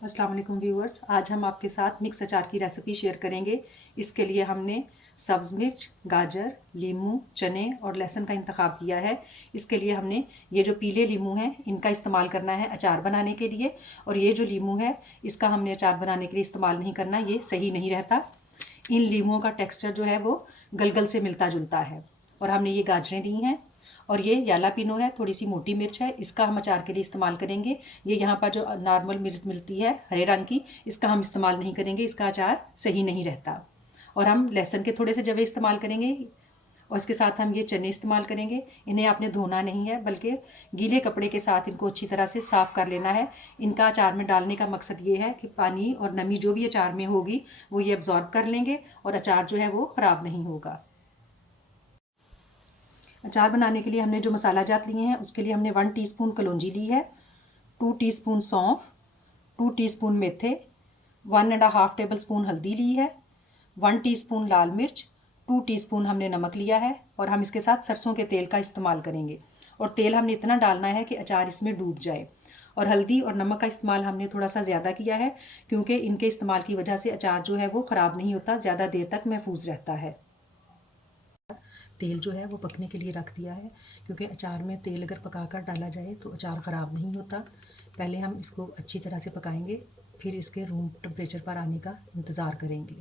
अस्सलाम वालेकुम व्यूअर्स, आज हम आपके साथ मिक्स अचार की रेसिपी शेयर करेंगे। इसके लिए हमने सब्ज़ मिर्च, गाजर, लीमू, चने और लहसुन का इंतखाब किया है। इसके लिए हमने ये जो पीले लीमू हैं इनका इस्तेमाल करना है अचार बनाने के लिए, और ये जो लीमू है इसका हमने अचार बनाने के लिए इस्तेमाल नहीं करना, ये सही नहीं रहता। इन लीमुओं का टेक्स्चर जो है वो गलगल से मिलता जुलता है। और हमने ये गाजरें ली हैं, और ये यालापिनो है, थोड़ी सी मोटी मिर्च है, इसका हम अचार के लिए इस्तेमाल करेंगे। ये यहाँ पर जो नॉर्मल मिर्च मिलती है हरे रंग की, इसका हम इस्तेमाल नहीं करेंगे, इसका अचार सही नहीं रहता। और हम लहसुन के थोड़े से जवे इस्तेमाल करेंगे, और इसके साथ हम ये चने इस्तेमाल करेंगे। इन्हें आपने धोना नहीं है, बल्कि गीले कपड़े के साथ इनको अच्छी तरह से साफ़ कर लेना है। इनका अचार में डालने का मकसद ये है कि पानी और नमी जो भी अचार में होगी वो ये अब्जॉर्ब कर लेंगे, और अचार जो है वो ख़राब नहीं होगा। अचार बनाने के लिए हमने जो मसाला जात लिए हैं उसके लिए हमने 1 टीस्पून कलौंजी ली है, 2 टीस्पून सौंफ, 2 टीस्पून मेथे, 1½ टेबल स्पून हल्दी ली है, 1 टीस्पून लाल मिर्च, 2 टीस्पून हमने नमक लिया है, और हम इसके साथ सरसों के तेल का इस्तेमाल करेंगे। और तेल हमने इतना डालना है कि अचार इसमें डूब जाए। और हल्दी और नमक का इस्तेमाल हमने थोड़ा सा ज़्यादा किया है, क्योंकि इनके इस्तेमाल की वजह से अचार जो है वो ख़राब नहीं होता, ज़्यादा देर तक महफूज रहता है। तेल जो है वो पकने के लिए रख दिया है, क्योंकि अचार में तेल अगर पकाकर डाला जाए तो अचार ख़राब नहीं होता। पहले हम इसको अच्छी तरह से पकाएंगे, फिर इसके रूम टेम्परेचर पर आने का इंतज़ार करेंगे।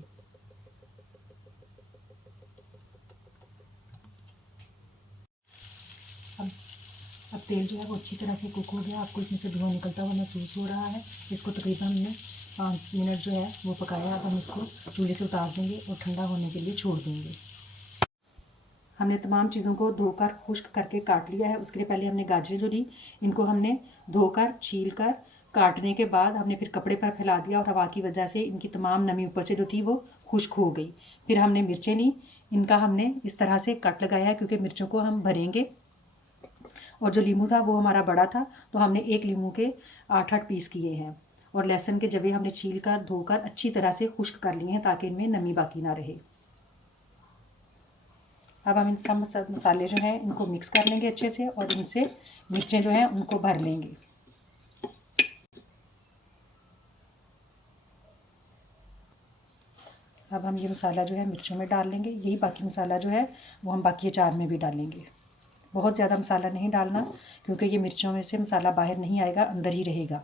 अब अब तेल जो है वो अच्छी तरह से कुक हो गया, आपको इसमें से धुआं निकलता हुआ महसूस हो रहा है। इसको तकरीबन हमने 5 मिनट जो है वो पकाया। अब हम इसको चूल्हे से उतार देंगे और ठंडा होने के लिए छोड़ देंगे। हमने तमाम चीज़ों को धोकर खुश्क करके काट लिया है। उसके लिए पहले हमने गाजरें जो ली, इनको हमने धोकर छील कर काटने के बाद हमने फिर कपड़े पर फैला दिया, और हवा की वजह से इनकी तमाम नमी ऊपर से जो थी वो खुश्क हो गई। फिर हमने मिर्चें ली, इनका हमने इस तरह से कट लगाया है, क्योंकि मिर्चों को हम भरेंगे। और जो लीमू था वो हमारा बड़ा था, तो हमने एक लीमू के 8-8 पीस किए हैं। और लहसुन के जवे हमने छील कर धोकर अच्छी तरह से खुश्क कर लिए हैं, ताकि इनमें नमी बाकी ना रहे। अब हम इन सब मसाले जो हैं इनको मिक्स कर लेंगे अच्छे से, और इनसे मिर्चें जो हैं उनको भर लेंगे। अब हम ये मसाला जो है मिर्चों में डाल लेंगे। यही बाकी मसाला जो है वो हम बाकी अचार में भी डालेंगे। बहुत ज़्यादा मसाला नहीं डालना, क्योंकि ये मिर्चों में से मसाला बाहर नहीं आएगा, अंदर ही रहेगा।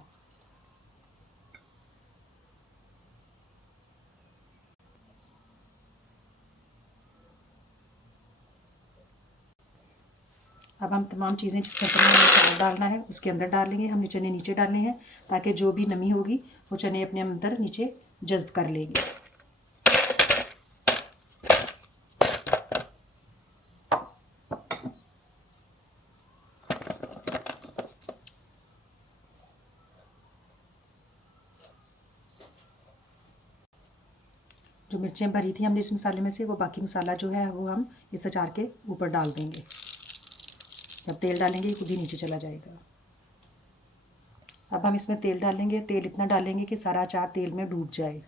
अब हम तमाम चीज़ें जिस बर्तन में हमें डालना है उसके अंदर डाल लेंगे। हमने चने नीचे डालने हैं, ताकि जो भी नमी होगी वो चने अपने अंदर नीचे जज्ब कर लेंगे। जो मिर्चें भरी थी हमने इस मसाले में से, वो बाकी मसाला जो है वो हम इस अचार के ऊपर डाल देंगे। जब तेल डालेंगे ये खुद ही नीचे चला जाएगा। अब हम इसमें तेल डालेंगे। तेल इतना डालेंगे कि सारा अचार तेल में डूब जाए।